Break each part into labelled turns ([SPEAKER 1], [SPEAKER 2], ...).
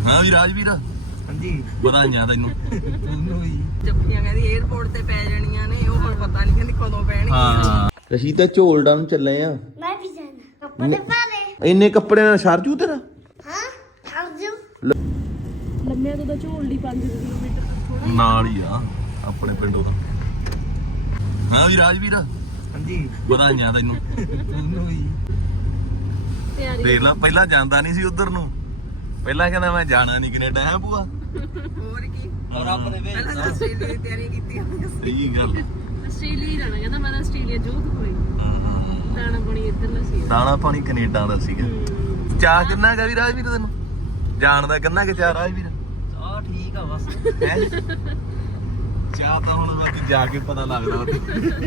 [SPEAKER 1] ਹਾਂ ਵੀ ਰਾਜਵੀਰ
[SPEAKER 2] ਹਾਂਜੀ
[SPEAKER 1] ਵਧਾਈਆਂ ਤੈਨੂੰ।
[SPEAKER 2] ਉਹਨੂੰ ਵੀ
[SPEAKER 3] ਜੱਫੀਆਂ ਕਹਿੰਦੀ 에어ਪੋਰਟ ਤੇ ਪੈ ਜਾਣੀਆਂ ਨੇ, ਉਹ ਹੁਣ ਪਤਾ ਨਹੀਂ ਕਹਿੰਦੀ ਕਦੋਂ ਪੈਣਗੀਆਂ।
[SPEAKER 1] ਹਾਂ ਅਸੀਂ ਤਾਂ ਝੋਲਡਾ ਨੂੰ ਚੱਲੇ ਆ।
[SPEAKER 4] ਮੈਂ ਵੀ ਜਾਣਾ ਕੱਪੜੇ ਪਾ ਲੈ।
[SPEAKER 1] ਇੰਨੇ ਕੱਪੜਿਆਂ ਨਾਲ ਸਰਜੂ ਤੇਰਾ?
[SPEAKER 4] ਹਾਂ ਹਰਜੂ
[SPEAKER 3] ਲੰਮਿਆਂ ਤੋਂ ਤਾਂ ਝੋਲਦੀ 5 ਕਿਲੋਮੀਟਰ ਥੋੜਾ
[SPEAKER 1] ਨਾਲ ਹੀ ਆ ਆਪਣੇ ਪਿੰਡੋਂ ਤਾਂ। ਹਾਂ ਵੀ ਰਾਜਵੀਰ
[SPEAKER 2] ਹਾਂਜੀ
[SPEAKER 1] ਵਧਾਈਆਂ ਤੈਨੂੰ।
[SPEAKER 2] ਉਹਨੂੰ ਵੀ
[SPEAKER 3] ਤਿਆਰੀ
[SPEAKER 1] ਦੇਖ ਲਾ ਪਹਿਲਾਂ ਜਾਂਦਾ ਨਹੀਂ ਸੀ ਉਧਰ ਨੂੰ, ਪਹਿਲਾਂ ਕਹਿੰਦਾ ਮੈਂ ਜਾਣਾ ਨਹੀਂ ਕੈਨੇਡਾ ਹੈ ਭੂਆ।
[SPEAKER 3] ਹੋਰ ਕੀ
[SPEAKER 2] ਔਰ ਰੱਬ ਦੇ ਵੇਚ
[SPEAKER 3] ਪਹਿਲਾਂ ਤਾਂ ਆਸਟ੍ਰੇਲੀਆ ਦੀ ਤਿਆਰੀ ਕੀਤੀ ਹੋਈ ਸੀ।
[SPEAKER 1] ਸਹੀ ਗੱਲ।
[SPEAKER 3] ਆਸਟ੍ਰੇਲੀਆ ਜਾਣਾ ਕਹਿੰਦਾ, ਮੈਂ ਤਾਂ ਆਸਟ੍ਰੇਲੀਆ ਜੋਤ ਹੋਈ ਦਾਣਾ ਪਾਣੀ ਇੱਧਰਲਾ ਸੀ।
[SPEAKER 1] ਦਾਣਾ ਪਾਣੀ ਕੈਨੇਡਾ ਦਾ ਸੀਗਾ। ਚਾਹ ਕਿੰਨਾ ਕਾ ਵੀ ਰਾਜਵੀਰ ਤੈਨੂੰ ਜਾਣ ਦਾ? ਕਿੰਨਾ ਕਿ ਚਾਹ ਰਾਜਵੀਰ?
[SPEAKER 2] ਆ ਠੀਕ ਆ ਬਸ
[SPEAKER 1] ਹੈਂ? ਚਾਹ ਤਾਂ ਹੁਣ ਬਾਕੀ ਜਾ ਕੇ ਪਤਾ ਲੱਗਦਾ ਵਾ। ਹੈਂ?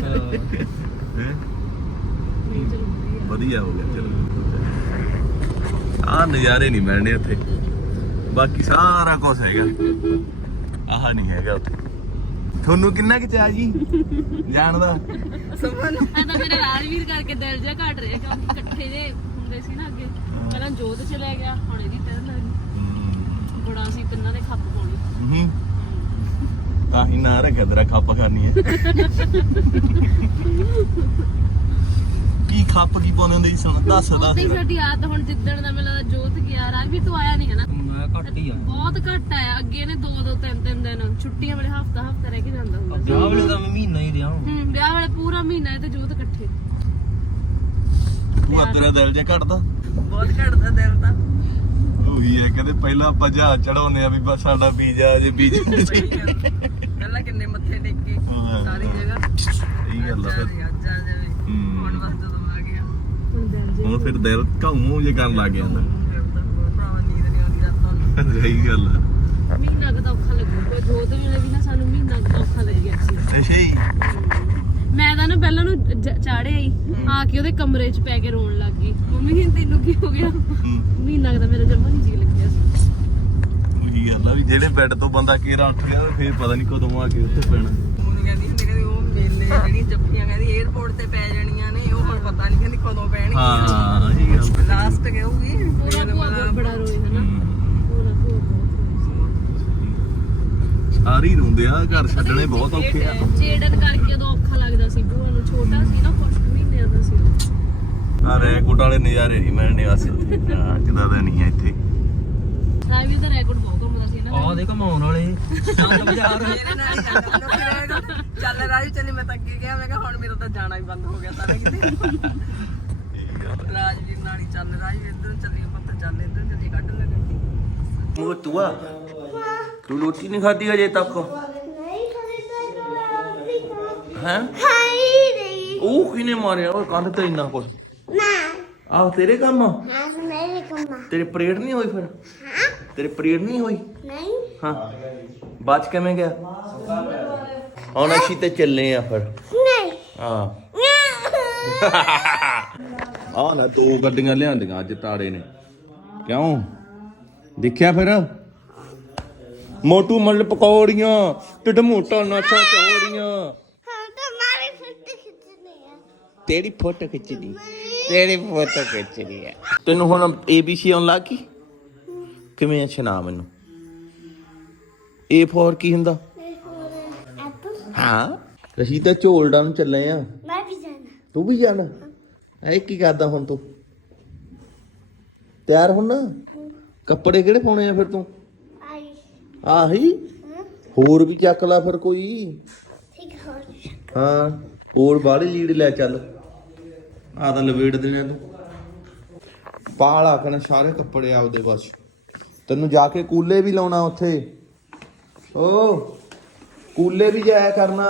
[SPEAKER 3] ਨਹੀਂ ਚਲੋ
[SPEAKER 1] ਵਧੀਆ ਹੋ ਗਿਆ ਚਲੋ। ਆਹ ਨਜ਼ਾਰੇ ਨਹੀਂ ਮਿਲਣੇ ਉੱਥੇ, ਬਾਕੀ ਸਾਰਾ ਕੁਝ ਹੈਗਾ, ਆਹ ਨਹੀਂ ਹੈਗਾ ਉੱਥੇ। ਤੁਹਾਨੂੰ ਕਿੰਨਾ ਕਿ ਚਾਹ ਜੀ ਜਾਣ ਦਾ?
[SPEAKER 3] ਸਮਨ ਮੈਂ ਤਾਂ ਮੇਰਾ ਰਾਜਵੀਰ ਕਰਕੇ ਦਿਲ ਜਿਹਾ ਘਟ ਰਿਹਾ, ਕਿਉਂਕਿ ਇਕੱਠੇ ਜੇ ਹੁੰਦੇ ਸੀ ਨਾ ਅੱਗੇ। ਪਹਿਲਾਂ ਜੋਤ ਚਲੇ ਗਿਆ, ਹੁਣ ਇਹਦੀ ਤਰ ਲੱਗ ਗਈ। ਬੜਾ ਸੀ ਤਿੰਨਾਂ ਦੇ ਖੱਪ ਪਾਉਣੀ।
[SPEAKER 1] ਤਾਂ ਹੀ ਨਾ ਰੱਖਿਆ ਤੇਰਾ ਖੱਪ ਖਾਣੀ ਹੈ। ਕੀ ਖੱਪ ਕੀ ਪਾਉਂਦੇ ਹੁੰਦੇ ਸੀ? ਸੁਣ ਦੱਸ
[SPEAKER 3] ਉਦਾਂ ਹੀ ਸਾਡੀ ਆਦਤ ਹੁਣ ਜਿੱਦਣ ਦਾ ਮੈਨੂੰ ਲੱਗਦਾ ਜੋਤ ਗਿਆ, ਰਾਜਵੀਰ ਤੂੰ ਆਇਆ ਨਹੀਂ ਹੈ ਨਾ?
[SPEAKER 2] ਮੈਂ ਘੱਟ ਹੀ ਆ।
[SPEAKER 3] ਬਹੁਤ ਘੱਟ ਆਇਆ। ਅੱਗੇ ਨੇ 2-2 3-3 ਦਿਨ ਛੁੱਟੀਆਂ ਵੇਲੇ ਹਫਤਾ ਰਹਿ ਕੇ ਜਾਂਦਾ ਹੁੰਦਾ ਸੀ।
[SPEAKER 2] ਵਿਆਹ ਵੇਲੇ ਤਾਂ ਮੈਂ ਮਹੀਨਾ ਹੀ ਰਿਹਾ
[SPEAKER 3] ਵਿਆਹ ਵੇਲੇ ਪੂਰਾ ਮਹੀਨਾ ਇਹ ਤੇ ਜੋਤ ਇਕੱਠੇ।
[SPEAKER 1] ਭੂਆ ਤੇਰਾ ਦਿਲ ਜੇ ਘਟਦਾ?
[SPEAKER 3] ਬਹੁਤ ਘਟਦਾ ਦਿਲ ਤਾਂ।
[SPEAKER 1] ਉਹੀ ਹੈ, ਕਹਿੰਦੇ ਪਹਿਲਾਂ ਆਪਾਂ ਜਹਾਜ਼ ਚੜਾਉਂਦੇ ਆ ਵੀ ਬਸ ਸਾਡਾ ਵੀਜ਼ਾ ਜੇ ਵੀਜ਼ਾ
[SPEAKER 3] ਪਹਿਲਾਂ ਕਿੰਨੇ ਮੱਥੇ ਟੇਕੇ ਸਾਰੀ ਜਗ੍ਹਾ।
[SPEAKER 1] ਸਹੀ ਗੱਲ ਆ ਫਿਰ।
[SPEAKER 3] ਅੱਜ ਆ ਜਾਵੇ ਹੁਣ ਬਸ ਜਦੋਂ ਆ ਗਿਆ
[SPEAKER 1] ਹੁਣ ਫਿਰ ਦਿਲ ਘਾਉਂ ਜੇ ਕਰਨ ਲੱਗ ਜਾਂਦਾ।
[SPEAKER 3] ਭਰਾਵਾ ਨੀਂਦ ਨਹੀਂ ਆਉਂਦੀ ਰਾਤਾਂ ਨੂੰ।
[SPEAKER 1] ਸਹੀ ਗੱਲ ਆ।
[SPEAKER 3] ਮਹੀਨਾ ਕੁ ਤਾਂ ਔਖਾ ਲੱਗੂ, ਕੋਈ ਜੋਤ ਵੇਲੇ ਵੀ ਨਾ ਸਾਨੂੰ ਮਹੀਨਾ ਕੁ ਤਾਂ ਔਖਾ ਲੱਗਿਆ ਸੀ।
[SPEAKER 1] ਅੱਛਾ ਜੀ।
[SPEAKER 3] ਮੈਂ ਤਾਂ ਨਾ ਪਹਿਲਾਂ ਨੂੰ ਚਾੜਿਆ ਹੀ ਆ ਕੇ ਉਹਦੇ ਕਮਰੇ 'ਚ ਪੈ ਕੇ ਰੋਣ ਲੱਗ ਗਈ। ਮੰਮੀ ਕਹਿੰਦੀ ਤੈਨੂੰ ਕੀ ਹੋ ਗਿਆ? ਮਹੀਨਾ ਕੁ ਤਾਂ ਮੇਰਾ ਜਮਾ ਨਹੀਂ ਜੀ ਲੱਗਿਆ ਸੀ।
[SPEAKER 1] ਉਹੀ ਗੱਲ ਆ ਵੀ ਜਿਹੜੇ ਬੈੱਡ ਤੋਂ ਬੰਦਾ ਕੇਰਾ ਉੱਠ ਗਿਆ ਤੇ ਫਿਰ ਪਤਾ ਨਹੀਂ ਕਦੋਂ ਆ ਕੇ ਉੱਥੇ ਪੈਣਾ।
[SPEAKER 3] ਉਹਨੂੰ ਕਹਿੰਦੀ ਹੁੰਦੀ ਕਹਿੰਦੀ ਉਹ ਮੇਲੇ ਜਿਹੜੀਆਂ ਜੱਫੀਆਂ ਕਹਿੰਦੀ 에어ਪੋਰਟ ਤੇ ਪੈ ਜਾਣੀਆਂ ਨੇ, ਉਹ ਹੁਣ ਪਤਾ ਨਹੀਂ ਕਹਿੰਦੀ ਕਦੋਂ ਪੈਣਗੀਆਂ।
[SPEAKER 1] ਹਾਂ ਇਹ ਗੱਲ
[SPEAKER 3] ਲਾਸਟ ਕਹੂਗੀ ਪੂਰਾ ਭੂਆ ਬੜਾ ਰੋਈ ਹੈ ਨਾ। ਪੂਰਾ ਭੂਆ ਬਹੁਤ ਰੋਈ
[SPEAKER 1] ਸਾਰੀ ਰੋਂਦੇ ਆ, ਘਰ ਛੱਡਣੇ ਬਹੁਤ ਔਖੇ ਆ।
[SPEAKER 3] ਜੇਡਨ ਕਰਕੇ ਉਦੋਂ ਔਖਾ ਲੱਗਦਾ ਸੀ। ਭੂਆ ਨੂੰ ਛੋਟਾ ਸੀ ਨਾ, ਕੁਝ ਮਹੀਨਿਆਂ ਦਾ ਸੀ।
[SPEAKER 1] ਆ ਰੈਕੋਰਡ ਵਾਲੇ ਨਜ਼ਾਰੇ ਨਹੀਂ ਮਿਲਣੇ ਵਾਸਤੇ ਕਿਦਾਂ ਦਾ ਨਹੀਂ ਹੈ ਇੱਥੇ।
[SPEAKER 3] ਰਾਜਵੀਰ ਦਾ ਰੈਕੋਰਡ ਬਹੁਤ ਘੁੰਮਦਾ ਸੀ ਨਾ।
[SPEAKER 2] ਆਹ ਦੇ ਘਮਾਉਣ ਵਾਲੇ ਸੰਤ ਬਾਜ਼ਾਰ
[SPEAKER 3] ਚੱਲ ਰਾਜੂ ਚੱਲੀ, ਮੈਂ ਤਾਂ ਅੱਗੇ ਗਿਆ, ਮੈਂ ਕਿਹਾ ਹੁਣ ਮੇਰਾ ਤਾਂ ਜਾਣਾ ਹੀ ਬੰਦ ਹੋ ਗਿਆ ਸਾਰਾ ਕਿਤੇ। ਰਾਜਵੀਰ ਨਾਲ ਹੀ ਚੱਲ, ਰਾਜਵੀਰ ਇੱਧਰ ਚੱਲੀ, ਆਪਾਂ ਤਾਂ ਚੱਲ ਇੱਧਰ ਚੱਲੀ, ਕੱਢ ਲੈ ਗੱਡੀ।
[SPEAKER 1] ਮੋਤੂਆ ਤੂੰ ਰੋਟੀ ਨਹੀਂ ਖਾਧੀ ਅਜੇ ਤੱਕ?
[SPEAKER 4] ਨਹੀਂ ਖਰੀਦਾ
[SPEAKER 1] ਹੈ
[SPEAKER 4] ਖਾਈ ਨਹੀਂ
[SPEAKER 1] ਉਹ ਕਿਨੇ ਮਾਰਿਆ ਉਹ ਕੰਧ ਤੇ ਇੰਨਾ ਕੁਛ?
[SPEAKER 4] ਨਾ
[SPEAKER 1] ਆਹ ਤੇਰੇ ਕੰਮ ਆ?
[SPEAKER 4] ਹਾਂ ਨਹੀਂ ਕਮਾ
[SPEAKER 1] ਤੇਰੇ ਪਰੇਡ ਨਹੀਂ ਹੋਈ ਫਿਰ?
[SPEAKER 4] ਹਾਂ
[SPEAKER 1] ਤੇਰੇ ਪਰੇਡ ਨਹੀਂ ਹੋਈ?
[SPEAKER 4] ਨਹੀਂ
[SPEAKER 1] ਹਾਂ ਬਾਅਦ ਕਿਵੇਂ ਗਿਆ? ਹੁਣ ਅਸੀਂ ਤੇ ਚੱਲੇ ਆ ਫਿਰ।
[SPEAKER 4] ਨਹੀਂ
[SPEAKER 1] ਹਾਂ ਆ ਨਾ 2 ਗੱਡੀਆਂ ਲਿਆਂਦੀਆਂ ਅੱਜ ਤਾੜੇ ਨੇ। ਕਿਉਂ ਦੇਖਿਆ ਫਿਰ? ਮੋਟੂ ਮੱਲ ਪਕੌੜੀਆਂ, ਢਿੱਡ ਮੋਟਾ ਨਾਚਾਂ ਚੌੜੀਆਂ।
[SPEAKER 4] ਹਾਂ ਤਾਂ ਮਾਰੇ ਫੋਟੋ ਖਿੱਚਣੀ ਆ
[SPEAKER 1] ਤੇਰੀ ਫੋਟੋ ਖਿੱਚਣੀ, ਤੇਰੀ ਫੋਟੋ ਖਿੱਚਣੀ ਹੈ। ਤੈਨੂੰ ਹੁਣ ABC ਆਉਣ ਲੱਗ ਗਈ? ਕਿਵੇਂ ਸੁਣਾ ਮੈਨੂੰ। A ਫੋਰ ਕੀ ਹੁੰਦਾ?
[SPEAKER 4] ਐਪਲ
[SPEAKER 1] ਹਾਂ ਅਸੀਂ ਤਾਂ ਝੋਲਡਾ ਨੂੰ ਚੱਲੇ ਆ।
[SPEAKER 4] ਮੈਂ ਵੀ ਜਾਣਾ
[SPEAKER 1] ਤੂੰ ਵੀ ਜਾਣਾ? ਇਹ ਕੀ ਕਰਦਾ ਹੁਣ ਤੂੰ? ਤਿਆਰ ਹੁਣ ਨਾ? ਕੱਪੜੇ ਕਿਹੜੇ ਪਾਉਣੇ ਆ ਫਿਰ ਤੂੰ?
[SPEAKER 4] ਆਈ
[SPEAKER 1] ਆਹੀ ਹੋਰ ਵੀ ਚੱਕ ਲਾ ਫਿਰ ਕੋਈ।
[SPEAKER 4] ਠੀਕ ਹੋ
[SPEAKER 1] ਹਾਂ ਹੋਰ ਬਾਹਲੇ ਲੀੜ ਲੈ ਚੱਲ, ਆ ਤਾਂ ਲਵੇੜ ਦੇਣਾ ਤੂੰ। ਪਾਲ ਆਖਣਾ ਸਾਰੇ ਕੱਪੜੇ ਆਪਦੇ ਬਸ। ਤੈਨੂੰ ਜਾ ਕੇ ਕੂਲੇ ਵੀ ਲਾਉਣਾ ਉੱਥੇ। ਓ ਕੂਲੇ ਵੀ ਜਾਇਆ ਕਰਨਾ।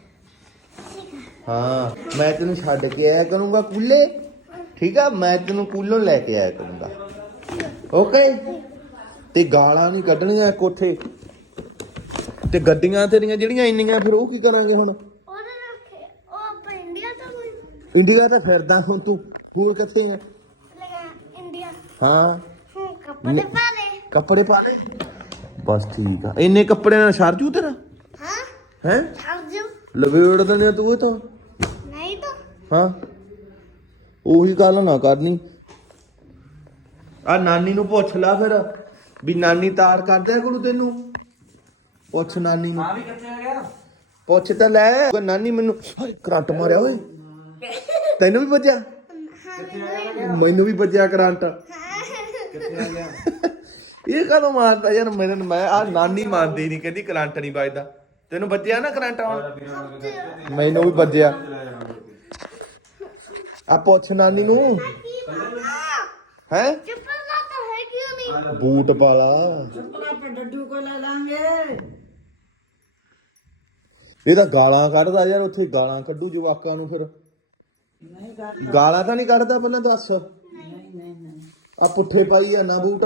[SPEAKER 1] ਹਾਂ ਮੈਂ ਤੈਨੂੰ ਛੱਡ ਕੇ ਆਇਆ ਕਰੂੰਗਾ ਕੂਲੇ, ਠੀਕ ਆ? ਮੈਂ ਤੈਨੂੰ ਕੂਲੋਂ ਲੈ ਕੇ ਆਇਆ ਕਰੂੰਗਾ, ਓਕੇ? ਤੇ ਗਾਲਾਂ ਨਹੀਂ ਕੱਢਣੀਆਂ ਕੋਠੇ ਤੇ ਗੱਡੀਆਂ ਤੇਰੀਆਂ ਜਿਹੜੀਆਂ ਇੰਨੀਆਂ, ਫਿਰ ਉਹ ਕੀ ਕਰਾਂਗੇ ਹੁਣ?
[SPEAKER 4] ਉਹਦੇ ਨਾਲ ਉਹ ਆਪਾਂ ਇੰਡੀਆ ਤੋਂ ਕੋਈ
[SPEAKER 1] ਇੰਡੀਆ ਤਾਂ ਫਿਰਦਾ ਹੁਣ ਤੂੰ, ਹੋਰ ਕਿੱਥੇ ਆ?
[SPEAKER 4] ਲਗਾ ਇੰਡੀਆ
[SPEAKER 1] ਹਾਂ
[SPEAKER 4] ਕੱਪੜੇ ਪਾ ਲੈ
[SPEAKER 1] ਕੱਪੜੇ ਪਾ ਲੈ ਬਸ, ਠੀਕ ਆ। ਇੰਨੇ ਕੱਪੜਿਆਂ ਨਾਲ ਸਰਜੂ ਤੇਰਾ?
[SPEAKER 4] ਹਾਂ
[SPEAKER 1] ਹੈ
[SPEAKER 4] ਹਰਜੂ
[SPEAKER 1] ਲਵੇੜ ਦਿੰਦੇ ਤੂੰ ਇਹ ਤਾਂ।
[SPEAKER 4] ਨਹੀਂ ਤਾਂ
[SPEAKER 1] ਹਾਂ ਉਹੀ ਗੱਲ ਨਾ ਕਰਨੀ। ਆ ਨਾਨੀ ਨੂੰ ਪੁੱਛ ਲੈ ਫਿਰ, ਵੀ ਨਾਨੀ ਤਾਰ ਕਰਦਿਆ ਕਰੂ ਤੈਨੂੰ। ਪੁੱਛ ਨਾਨੀ ਨੂੰ।
[SPEAKER 2] ਆ ਵੀ ਕਿੱਥੇ ਆ ਗਿਆ?
[SPEAKER 1] ਪੁੱਛ ਤਾਂ ਲੈ। ਨਾਨੀ ਮੈਨੂੰ ਹਾਏ ਕਰੰਟ ਮਾਰਿਆ ਓਏ। ਤੈਨੂੰ ਵੀ ਵੱਜਿਆ? ਮੈਨੂੰ ਵੀ ਵੱਜਿਆ ਕਰੰਟ।
[SPEAKER 2] ਕਿੱਥੇ ਆ ਗਿਆ?
[SPEAKER 1] ਇਹ ਕਦੋਂ ਮਾਰਦਾ ਯਾਰ ਮੈਨੂੰ? ਮੈਂ ਆ ਨਾਨੀ ਮੰਨਦੀ ਨਹੀਂ, ਕਹਿੰਦੀ ਕਰੰਟ ਨਹੀਂ ਵੱਜਦਾ। ਤੈਨੂੰ ਵੱਜਿਆ ਨਾ ਕਰੰਟ? ਹੁਣ ਮੈਨੂੰ ਵੀ ਵੱਜਿਆ। ਆ ਪੁੱਛ ਨਾਨੀ ਨੂੰ। ਹੈ
[SPEAKER 4] ਚੱਪਲਾਂ ਤਾਂ ਹੈ ਕਿਉਂ ਨਹੀਂ?
[SPEAKER 1] ਬੂਟ ਪਾ ਲਾ।
[SPEAKER 5] ਡੱਡੂ ਕੋ ਲੈ ਲਾਂਗੇ।
[SPEAKER 1] ਇਹ ਤਾਂ ਗਾਲਾਂ ਕੱਢਦਾ ਯਾਰ, ਉੱਥੇ ਗਾਲਾਂ ਕੱਢੂ ਜਵਾਕਾਂ ਨੂੰ ਫਿਰ।
[SPEAKER 5] ਨਹੀਂ ਕਰ।
[SPEAKER 1] ਗਾਲਾਂ ਤਾਂ ਨਹੀਂ ਕੱਢਦਾ? ਪਹਿਲਾਂ ਦੱਸ।
[SPEAKER 5] ਨਹੀਂ
[SPEAKER 1] ਆ ਪੁੱਠੇ ਪਾਈ ਆ ਨਾ ਬੂਟ।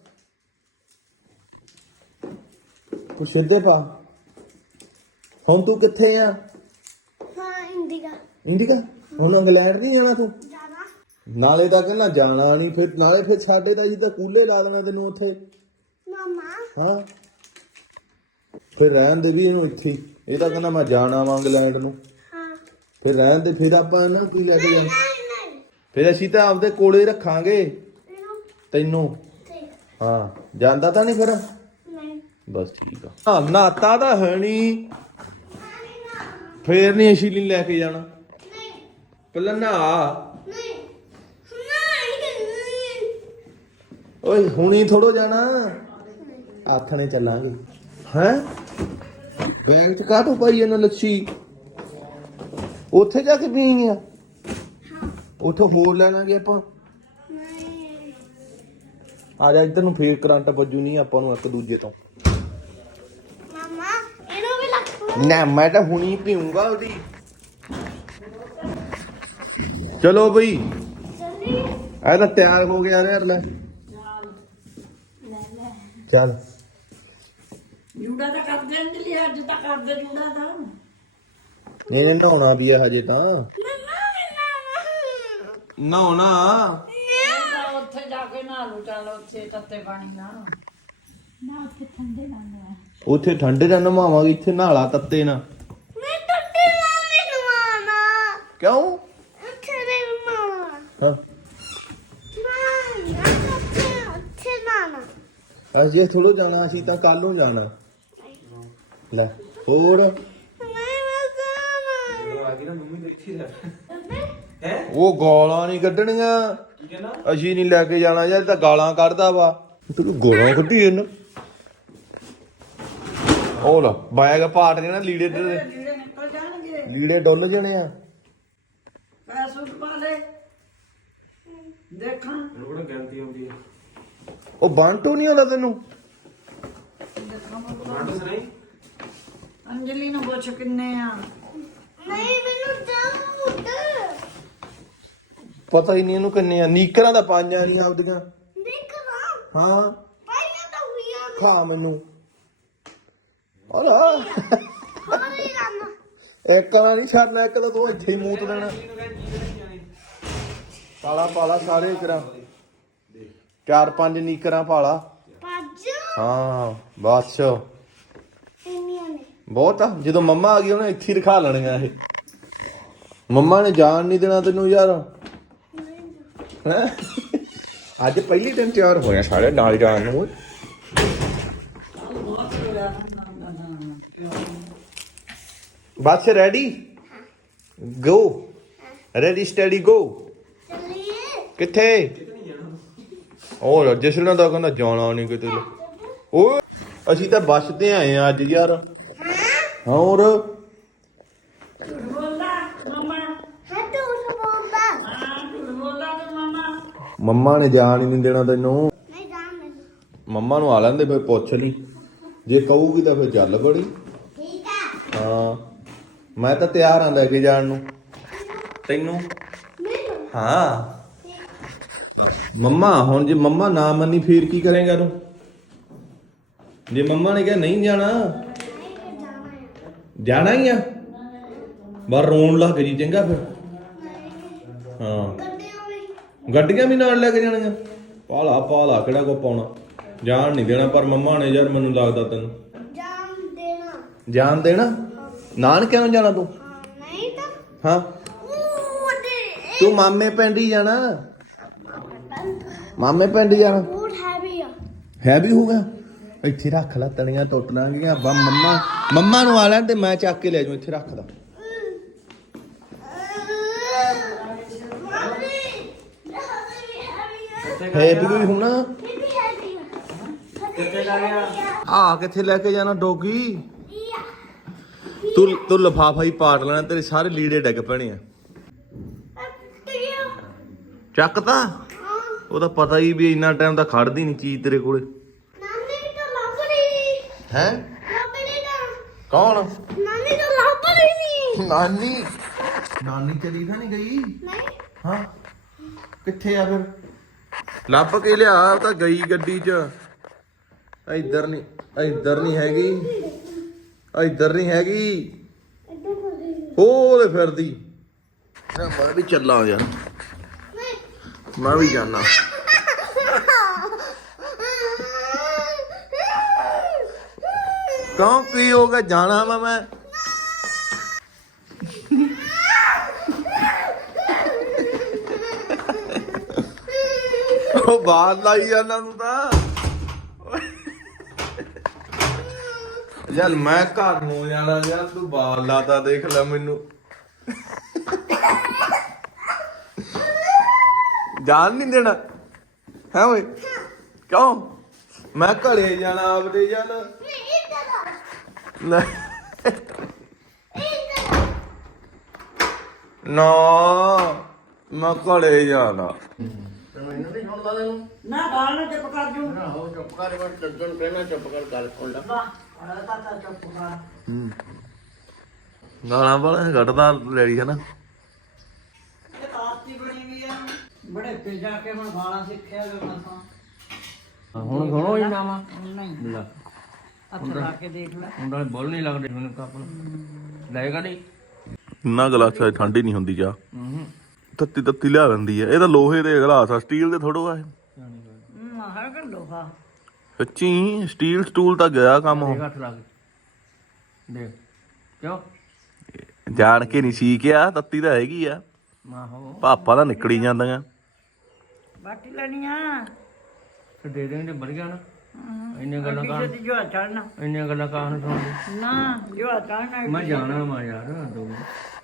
[SPEAKER 1] ਤੂੰ ਸਿੱਧੇ ਪਾ। ਹੁਣ ਤੂੰ ਕਿੱਥੇ ਆ?
[SPEAKER 4] ਹਾਂ ਇੰਡੀਆ
[SPEAKER 1] ਇੰਡੀਕਾ? ਹੁਣ ਇੰਗਲੈਂਡ ਨਹੀਂ ਜਾਣਾ ਤੂੰ?
[SPEAKER 4] ਜਾਣਾ।
[SPEAKER 1] ਨਾਲੇ ਤਾਂ ਕਹਿੰਦਾ ਜਾਣਾ ਨਹੀਂ, ਫਿਰ ਨਾਲੇ ਫਿਰ ਸਾਡੇ ਤਾਂ ਜੀ ਤਾਂ ਕੂਲੇ ਲਾ ਦੇਣਾ ਤੈਨੂੰ ਉੱਥੇ।
[SPEAKER 4] ਮਾਮਾ
[SPEAKER 1] ਹਾਂ ਫਿਰ ਰਹਿਣ ਦੇ ਵੀ ਇਹਨੂੰ ਇੱਥੇ ਹੀ। ਇਹ ਤਾਂ ਕਹਿੰਦਾ ਮੈਂ ਜਾਣਾ ਵਾ ਇੰਗਲੈਂਡ ਨੂੰ।
[SPEAKER 4] ਹਾਂ।
[SPEAKER 1] ਫਿਰ ਰਹਿਣ ਦੇ। ਫਿਰ ਆਪਾਂ ਇਹਨਾਂ ਨੂੰ ਕੀ ਲੈ ਕੇ ਜਾਣਾ?
[SPEAKER 4] ਨਹੀਂ
[SPEAKER 1] ਫਿਰ ਅਸੀਂ ਤਾਂ ਆਪਦੇ ਕੋਲੇ ਰੱਖਾਂਗੇ
[SPEAKER 4] ਇਹਨੂੰ
[SPEAKER 1] ਤੈਨੂੰ।
[SPEAKER 4] ਠੀਕ।
[SPEAKER 1] ਹਾਂ ਜਾਂਦਾ ਤਾਂ ਨਹੀਂ ਫਿਰ?
[SPEAKER 4] ਨਹੀਂ
[SPEAKER 1] ਬਸ ਠੀਕ ਆ। ਹਾਂ ਨਾਤਾ ਤਾਂ ਹੈ ਨਹੀਂ, ਫੇਰ ਨਹੀਂ ਅਸੀਂ ਨਹੀਂ ਲੈ ਕੇ ਜਾਣਾ।
[SPEAKER 4] ਨਹੀਂ
[SPEAKER 1] ਪਹਿਲਾਂ ਨਹਾ।
[SPEAKER 4] ਨਹੀਂ ਨਹੀਂ
[SPEAKER 1] ਓਏ ਹੁਣੀ ਥੋੜੋ ਜਾਣਾ, ਆਥਣੇ ਚੱਲਾਂਗੇ। ਹੈ ਬੈਗ ਚ ਕਾਹਤੋਂ ਪਾਈ ਇਹਨਾਂ ਲੱਛੀ? ਉੱਥੇ ਜਾ ਕੇ ਪੀਣੀ ਆ? ਉੱਥੋਂ ਹੋਰ ਲੈ ਲਾਂਗੇ ਆਪਾਂ।
[SPEAKER 4] ਨਹੀਂ
[SPEAKER 1] ਆ ਜਾ ਇੱਧਰ ਨੂੰ, ਫੇਰ ਕਰੰਟ ਵੱਜੂ ਨਹੀਂ ਆਪਾਂ ਨੂੰ ਇੱਕ ਦੂਜੇ ਤੋਂ।
[SPEAKER 4] ਮਾਮਾ ਇਹਨੂੰ ਵੀ ਲੱਗ।
[SPEAKER 1] ਨਾ ਮੈਂ ਤਾਂ ਹੁਣੀ ਪੀਊਂਗਾ ਉਹਦੀ। ਚਲੋ ਬਈ
[SPEAKER 4] ਜਲਦੀ
[SPEAKER 1] ਇਹ ਤਾਂ ਤਿਆਰ ਹੋ ਗਿਆ ਯਾਰ। ਲੈ ਚੱਲ।
[SPEAKER 5] ਜੂੜਾ ਤਾਂ ਕਰਦੇ ਅੰਜਲੀ, ਅੱਜ ਤਾਂ ਕਰਦੇ ਜੂੜਾ ਤਾਂ।
[SPEAKER 1] ਇਹਨੇ ਨਹਾਉਣਾ ਵੀ ਆ ਹਜੇ ਤਾਂ। ਨਹਾਉਣਾ
[SPEAKER 5] ਇਹ ਤਾਂ ਉੱਥੇ ਜਾ ਕੇ ਨਹਾ ਲੂ। ਚੱਲ ਉੱਥੇ ਤੱਤੇ ਪਾਣੀ ਨਾਲ ਨਾ, ਉੱਥੇ ਠੰਡੇ ਨਾਲ।
[SPEAKER 1] ਉੱਥੇ ਠੰਡੇ ਨਾਲ ਨਹਾਵਾਂਗੇ, ਇੱਥੇ ਨਹਾਲਾ ਤੱਤੇ ਨਾ।
[SPEAKER 4] ਮੈਂ ਟੱਟੇ ਮਾਮੇ ਨੂੰ ਆਣਾ।
[SPEAKER 1] ਕਿਉਂ?
[SPEAKER 4] ਉੱਥੇ ਦੇ ਮਾਮਾ
[SPEAKER 1] ਹਾਂ
[SPEAKER 4] ਨਾ ਉੱਥੇ ਨਾਨਾ।
[SPEAKER 1] ਅਸੀਂ ਥੋੜੋ ਜਾਣਾ, ਅਸੀਂ ਤਾਂ ਕੱਲ ਨੂੰ ਜਾਣਾ। ਲੈ ਹੋਰ
[SPEAKER 4] ਮੈਂ ਮਜ਼ਾਨਾ।
[SPEAKER 2] ਆ ਗਈ ਨਾ ਮੰਮੀ ਦੇ ਇੱਥੇ ਰਹਿ।
[SPEAKER 1] ਉਹ ਗਾਲਾਂ ਨਹੀਂ ਕੱਢਣੀਆਂ।
[SPEAKER 2] ਕੀ ਕਹਿੰਦਾ?
[SPEAKER 1] ਅਸੀਂ ਨਹੀਂ ਲੈ ਕੇ ਜਾਣਾ ਯਾਰ, ਇਹ ਤਾਂ ਗਾਲਾਂ ਕੱਢਦਾ ਵਾ। ਤੂੰ ਗਾਲਾਂ ਕੱਢੀ ਇਹਨੂੰ। ਉਹ ਲਾ ਬੈਗ ਪਾਟ ਜਾਣਾ, ਲੀੜੇ
[SPEAKER 5] ਲੀੜੇ ਨਿਕਲ ਜਾਣਗੇ।
[SPEAKER 1] ਲੀੜੇ ਡੁੱਲ ਜਾਣੇ ਆ।
[SPEAKER 5] ਪੈ ਸੂਟ ਪਾ ਲੈ ਦੇਖਾਂ।
[SPEAKER 2] ਇਹਨੂੰ ਕਿਹੜਾ ਗਲਤੀ ਆਉਂਦੀ ਹੈ?
[SPEAKER 1] ਉਹ ਬੰਟੂ ਨਹੀਂ ਆਉਂਦਾ ਤੈਨੂੰ?
[SPEAKER 2] ਮੰਡ ਸਰਾਈ
[SPEAKER 5] ਅੰਜਲੀ ਨੂੰ ਪੁੱਛ ਕਿੰਨੇ ਆ।
[SPEAKER 4] ਨਹੀਂ ਮੈਨੂੰ ਜਾਉਂ
[SPEAKER 1] ਪਤਾ ਹੀ ਨਹੀਂ ਇਹਨੂੰ ਕਿੰਨੇ ਆ। ਨੀਕਰਾਂ ਦਾ ਪਾਈਆਂ ਨਹੀਂ ਆਪਦੀਆਂ।
[SPEAKER 4] ਦੇਖ ਰਾ
[SPEAKER 1] ਹਾਂ
[SPEAKER 4] ਪਾਈਆਂ ਤਾਂ ਹੋਈਆਂ ਨੇ।
[SPEAKER 1] ਖਾ ਮੈਨੂੰ। ਹੋਲਾ
[SPEAKER 4] ਹੋਰੀ ਰਾਮ
[SPEAKER 1] ਇੱਕ ਵਾਰ ਨਹੀਂ ਛੱਡਣਾ, ਇੱਕ ਤਾਂ ਤੂੰ ਇੱਥੇ ਹੀ ਮੂਤ ਦੇਣਾ। ਪਾਲਾ ਪਾਲਾ ਸਾਰੇ ਕਰਾਂ, 4-5 ਨੀਕਰਾਂ ਪਾਲਾ।
[SPEAKER 4] ਪੱਜ
[SPEAKER 1] ਹਾਂ ਬਸ
[SPEAKER 4] ਇੰਨੀਆਂ ਨੇ।
[SPEAKER 1] ਬਹੁਤ ਆ। ਜਦੋਂ ਮੰਮਾ ਆ ਗਈ ਉਹਨੇ ਇੱਥੇ ਹੀ ਰਖਾ ਲੈਣੀਆਂ ਇਹ। ਮੰਮਾ ਨੇ ਜਾਣ ਨਹੀਂ ਦੇਣਾ ਤੈਨੂੰ ਯਾਰ। ਹੈਂ? ਅੱਜ ਪਹਿਲੀ ਦਿਨ ਤਿਆਰ ਹੋਇਆ ਸਾਰੇ ਨਾਲ ਜਾਣ ਨੂੰ। ਬਸ ready go. Ready steady go.
[SPEAKER 4] ਚੱਲੀਏ
[SPEAKER 1] ਕਿੱਥੇ? ਉਹ ਜਸ਼ਨ ਦਾ ਕਹਿੰਦਾ ਜਾਣਾ ਨਹੀਂ ਕਿਤੇ। ਓਏ ਅਸੀਂ ਤਾਂ ਬੱਸ ਤੇ ਆਏ ਆ ਅੱਜ ਯਾਰ। ਹੋਰ
[SPEAKER 5] ਝੂਠ ਬੋਲਦਾ ਮਮਾ।
[SPEAKER 4] ਹਾਂ ਤੂੰ ਉਸ ਬੋਲਦਾ।
[SPEAKER 5] ਹਾਂ ਝੂਠ ਬੋਲਦਾ ਤੇ ਮਮਾ।
[SPEAKER 1] ਮੰਮਾ ਨੇ ਜਾਣ ਹੀ ਨਹੀਂ ਦੇਣਾ ਤੈਨੂੰ।
[SPEAKER 4] ਨਹੀਂ ਜਾਣ ਮੈਨੂੰ।
[SPEAKER 1] ਮੰਮਾ ਨੂੰ ਆ ਲੈਂਦੇ ਫਿਰ ਪੁੱਛ ਲਈ। ਜੇ ਕਹੂਗੀ ਤਾਂ ਫਿਰ ਚੱਲ ਬੜੀ।
[SPEAKER 4] ਠੀਕ ਆ
[SPEAKER 1] ਹਾਂ ਮੈਂ ਤਾਂ ਤਿਆਰ ਆ ਲੈ ਕੇ ਜਾਣ ਨੂੰ ਤੈਨੂੰ।
[SPEAKER 4] ਮੈਨੂੰ
[SPEAKER 1] ਹਾਂ ਮੰਮਾ ਹੁਣ ਜੇ ਮੰਮਾ ਨਾ ਮੰਨੀ ਫੇਰ ਕੀ ਕਰੇਗਾ ਤੂੰ? ਜੇ ਮੰਮਾ ਨੇ ਕਿਹਾ ਨਹੀਂ ਜਾਣਾ,
[SPEAKER 4] ਨਹੀਂ ਫਿਰ ਜਾਣਾ ਹੈ।
[SPEAKER 1] ਜਾਣਾ ਹੀ ਆ। ਬਾਹਰ ਰੋਣ ਲੱਗ ਜੀ ਚੰਗਾ ਫਿਰ।
[SPEAKER 4] ਨਹੀਂ
[SPEAKER 1] ਹਾਂ
[SPEAKER 4] ਗੱਡੀਆਂ ਵੀ
[SPEAKER 1] ਗੱਡੀਆਂ ਵੀ ਨਾਲ ਲੈ ਕੇ ਜਾਣੀਆਂ। ਪਾਲਾ ਪਾਲਾ ਕਿਹੜਾ ਕੋ ਪਾਉਣਾ। ਜਾਣ ਨਹੀਂ ਦੇਣਾ ਪਰ ਮੰਮਾ ਨੇ ਯਾਰ, ਮੈਨੂੰ ਲੱਗਦਾ ਤੈਨੂੰ
[SPEAKER 4] ਜਾਣ ਦੇਣਾ।
[SPEAKER 1] ਜਾਣ ਦੇਣਾ। ਨਾਨਕਿਆਂ ਨੂੰ ਜਾਣਾ ਤੂੰ?
[SPEAKER 4] ਹਾਂ ਨਹੀਂ ਤਾਂ
[SPEAKER 1] ਹਾਂ
[SPEAKER 4] ਉਹ ਦੇ
[SPEAKER 1] ਤੂੰ ਮਾਮੇ ਪਿੰਡ ਹੀ ਜਾਣਾ। ਮਾਮੇ ਪਿੰਡ ਜਾਣਾ।
[SPEAKER 4] ਬੂਟ ਹੈਵੀ ਆ।
[SPEAKER 1] ਹੈ ਵੀ ਹੋ ਗਿਆ ਇੱਥੇ ਰੱਖ ਲੈ ਤਣੀਆਂ ਟੁੱਟ ਲਾਂਗੀਆਂ ਬਾ ਮੰਮਾ ਨੂੰ ਆ ਲੈਣ ਤੇ ਮੈਂ ਚੱਕ ਕੇ ਲੈ ਜਾਉਂ ਇੱਥੇ ਰੱਖ ਦਾ ਹੈ ਵੀ ਕੋਈ ਹੁਣ
[SPEAKER 2] ਕਿੱਥੇ ਲੈ ਗਿਆ
[SPEAKER 1] ਆ ਕਿੱਥੇ ਲੈ ਕੇ ਜਾਣਾ ਡੋਗੀ ਤੂੰ ਲਫਾਫਾ ਹੀ ਪਾੜ ਲੈਣਾ ਤੇਰੇ ਸਾਰੇ ਲੀੜੇ ਡਿੱਗ ਪੈਣੇ ਆ ਚੱਕ ਤਾਂ ਉਹਦਾ ਪਤਾ ਹੀ ਵੀ ਇੰਨਾ ਟਾਈਮ ਤਾਂ ਖੜਦੀ ਨਹੀਂ ਚੀਜ਼ ਤੇਰੇ ਕੋਲੇ
[SPEAKER 4] ਨਾਨੀ ਤਾਂ ਲੱਭ ਰਹੀ
[SPEAKER 1] ਹੈ
[SPEAKER 4] ਲੱਭ ਰਹੀ ਨਾ
[SPEAKER 1] ਕੌਣ
[SPEAKER 4] ਨਾਨੀ ਤਾਂ ਲੱਭ ਰਹੀ
[SPEAKER 1] ਨਾਨੀ ਚਲੀ ਤਾਂ ਨਹੀਂ ਗਈ
[SPEAKER 4] ਨਹੀਂ
[SPEAKER 1] ਹਾਂ ਕਿੱਥੇ ਆ ਫਿਰ ਲੱਭ ਕੇ ਲਿਆ ਉਹ ਤਾਂ ਗਈ ਗੱਡੀ 'ਚ ਇੱਧਰ ਨਹੀਂ ਹੈਗੀ ਇੱਧਰ ਨਹੀਂ ਹੈਗੀ ਉਹਦੇ ਫਿਰਦੀ ਮੈਂ ਵੀ ਚੱਲਾਂ ਯਾਰ ਮੈਂ ਵੀ ਜਾਣਾ ਕਿਉਂ ਕੀ ਹੋ ਗਿਆ ਜਾਣਾ ਵਾ ਮੈਂ ਉਹ ਬਾਹਰ ਲਾਈ ਜਾਂਦਾ ਨੂੰ ਤਾਂ ਯਾਰ ਮੈਂ ਘਰ ਨੂੰ ਜਾਣਾ ਯਾਰ ਤੂੰ ਬਾਹਰ ਲਾਤਾ ਦੇਖ ਲੈ ਮੈਨੂੰ ਜਾਣ ਨਹੀਂ ਦੇਣਾ ਹੈ ਓਏ ਕਿਉਂ ਮੈਂ ਘਰੇ ਜਾਣਾ ਆਪਦੇ ਜਾਣ ਲੈ ਨਾ ਮੈਂ ਘਰੇ ਜਾਣਾ
[SPEAKER 5] ਨਾ ਗਾਣਾ ਚੁੱਪ ਕਰ ਜੂ
[SPEAKER 1] ਗਾਲਾਂ ਵਾਲਾ ਕੱਢਦਾ ਰੈਡੀ ਹੈ ਨਾ
[SPEAKER 5] ਇਹ ਤਾਤੀ ਬਣੀ ਵੀ ਆ ਬੜੇ ਪੇ ਜਾ ਕੇ ਹੁਣ ਗਾਣਾ ਸਿੱਖਿਆ ਗਾ ਮਸਾਂ
[SPEAKER 2] ਹੁਣ ਘਣੋ ਹੀ ਨਾਮਾ
[SPEAKER 5] ਨਹੀਂ
[SPEAKER 2] ਲੈ
[SPEAKER 5] ਹੱਥ ਲਾ ਕੇ ਦੇਖ ਲੈ
[SPEAKER 2] ਹੁਣ ਤਾਂ ਬੋਲ ਨਹੀਂ ਲੱਗਦੇ ਮੈਨੂੰ ਕੱਪ ਲੈਗਾ ਨਹੀਂ
[SPEAKER 1] ਇੰਨਾ ਗਲਾਸਾਂ 'ਚ ਠੰਡੀ ਨਹੀਂ ਹੁੰਦੀ ਜਾ ਤੱਤੀ ਲਿਆ ਦਿੰਦੀ ਹੈ ਇਹ ਤਾਂ ਲੋਹੇ ਦੇ ਗਲਾਸ ਆ ਸਟੀਲ ਦੇ ਥੋੜੋ ਆ
[SPEAKER 5] ਹਰ ਕਰ ਲੋਹਾ
[SPEAKER 1] ਸੱਚੀ ਸਟੀਲ ਸਟੂਲ ਤਾਂ ਗਿਆ ਕੰਮ ਉਹ
[SPEAKER 2] ਘੱਟ ਲੱਗ ਦੇਖ ਕਿਉਂ
[SPEAKER 1] ਜਾਣ ਕੇ ਨਹੀਂ ਸੀਕਿਆ ਤੱਤੀ ਤਾਂ ਹੈਗੀ ਆ
[SPEAKER 2] ਮਾਹੋ
[SPEAKER 1] ਪਾਪਾ ਤਾਂ ਨਿਕਲੀ ਜਾਂਦੀਆਂ
[SPEAKER 5] ਬਾਟੀ ਲੈਣੀ ਆ
[SPEAKER 2] ਤੇ ਦੇ ਦੇਂਗੇ ਤੇ ਵੜ ਗਿਆ ਨਾ ਇੰਨੀਆਂ ਗੱਲਾਂ ਕਾਹਨ
[SPEAKER 5] ਦੀ ਜੋ ਚੜਨਾ
[SPEAKER 2] ਇੰਨੀਆਂ ਗੱਲਾਂ ਕਾਹਨ ਸੁਣਦੇ
[SPEAKER 5] ਨਾ ਜੋ ਚੜਨਾ
[SPEAKER 2] ਮੈਂ ਜਾਣਾ ਵਾ ਯਾਰ ਦੋ